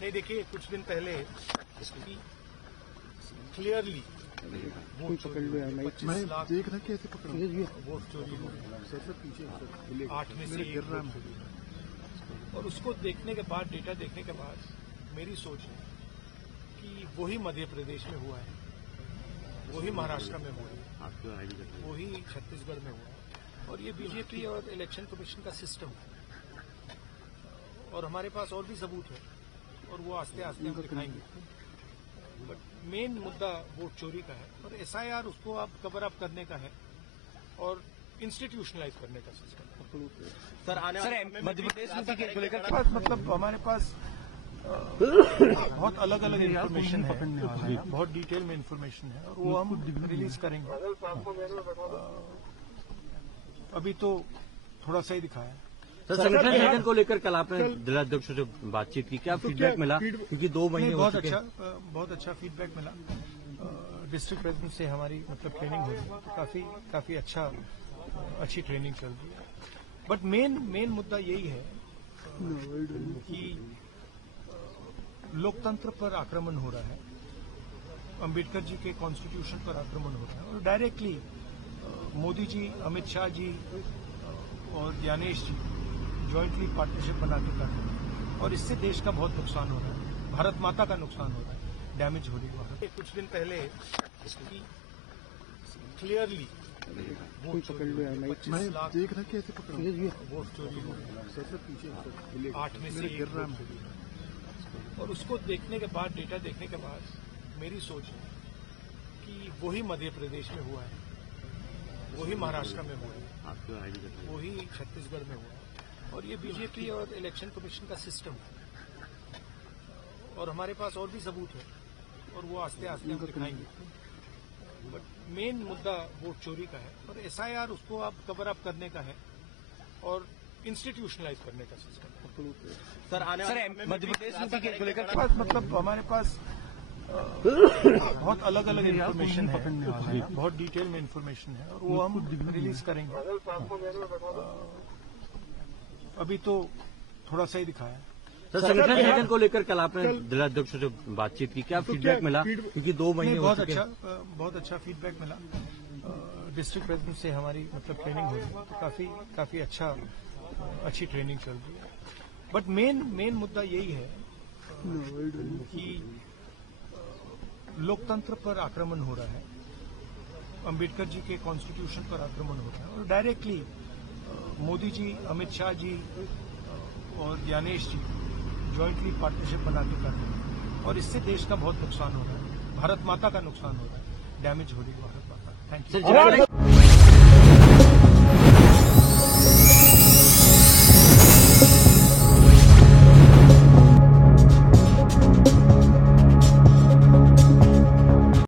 नहीं, देखिए कुछ दिन पहले क्लियरली वोट चोरी देख रहा कैसे पकड़ा वोट चोरी हो गई, सर पीछे 8 में से 1 वोट चोरी हो गई। और उसको देखने के बाद, डेटा देखने के बाद मेरी सोच है कि वही मध्य प्रदेश में हुआ है, वही महाराष्ट्र में हुआ है, वही छत्तीसगढ़ में हुआ है, और ये बीजेपी और इलेक्शन कमीशन का सिस्टम है। और हमारे पास और भी सबूत है और वो आस्ते आस्ते हम दिखाएंगे। बट मेन मुद्दा वोट चोरी का है और एसआईआर उसको अब कवर अप करने का है और इंस्टीट्यूशनलाइज करने का सिस्टम। सर आने वाले मध्य प्रदेश में टिकट को लेकर मतलब हमारे पास बहुत अलग अलग इन्फॉर्मेशन है, बहुत डिटेल में इन्फॉर्मेशन है और वो हम रिलीज करेंगे। अभी तो थोड़ा सा ही दिखाया है। सर संगठन को लेकर कल आपने जिलाध्यक्ष से बातचीत की, क्या फीडबैक मिला? क्योंकि 2 महीने हो चुके हैं। बहुत अच्छा फीडबैक मिला। डिस्ट्रिक्ट प्रेसिडेंट से हमारी मतलब ट्रेनिंग हो रही है, तो काफी अच्छी ट्रेनिंग चल रही है। बट मेन मुद्दा यही है कि लोकतंत्र पर आक्रमण हो रहा है, अंबेडकर जी के कॉन्स्टिट्यूशन पर आक्रमण हो रहा है और डायरेक्टली मोदी जी, अमित शाह जी और ज्ञानेश जी ज्वाइंटली पार्टनरशिप बना के कर रहे हैं और इससे देश का बहुत नुकसान हो रहा है, भारत माता का नुकसान हो रहा है, डैमेज हो रही है। कुछ दिन पहले क्लियरली वोट चोरी हो गई, 25 लाख देख रहा कैसे पकड़ा वोट चोरी हो गई, सर पीछे 8 में से 1 वोट चोरी हो गई। और उसको देखने के बाद, डेटा देखने के बाद मेरी सोच है कि वही मध्य प्रदेश में हुआ है, वही महाराष्ट्र में हुआ है, वही छत्तीसगढ़ में हुआ है, और ये बीजेपी और इलेक्शन कमीशन का सिस्टम है। और हमारे पास और भी सबूत है और वो आस्ते आस्ते हम दिखाएंगे। बट मेन मुद्दा वोट चोरी का है और एसआईआर उसको अब कवर अप करने का है और इंस्टीट्यूशनलाइज करने का सिस्टम। सर आने वाले मध्य प्रदेश में टिकट को लेकर मतलब हमारे पास बहुत अलग अलग इन्फॉर्मेशन है, बहुत डिटेल में इन्फॉर्मेशन है और वो हम रिलीज करेंगे। अभी तो थोड़ा सा ही दिखाया है। सर संगठन को लेकर कल आपने जिलाध्यक्ष से बातचीत की, क्या फीडबैक मिला? क्योंकि 2 महीने हो चुके हैं। बहुत अच्छा फीडबैक मिला। डिस्ट्रिक्ट प्रेसिडेंट से हमारी मतलब ट्रेनिंग हो रही है, तो काफी अच्छी ट्रेनिंग चल रही है। बट मेन मुद्दा यही है कि लोकतंत्र पर आक्रमण हो रहा है, अंबेडकर जी के कॉन्स्टिट्यूशन पर आक्रमण हो रहा है और डायरेक्टली मोदी जी, अमित शाह जी और ज्ञानेश जी ज्वाइंटली पार्टनरशिप बना के कर रहे हैं और इससे देश का बहुत नुकसान हो रहा है, भारत माता का नुकसान हो रहा है, डैमेज हो रही है भारत माता। Thank you.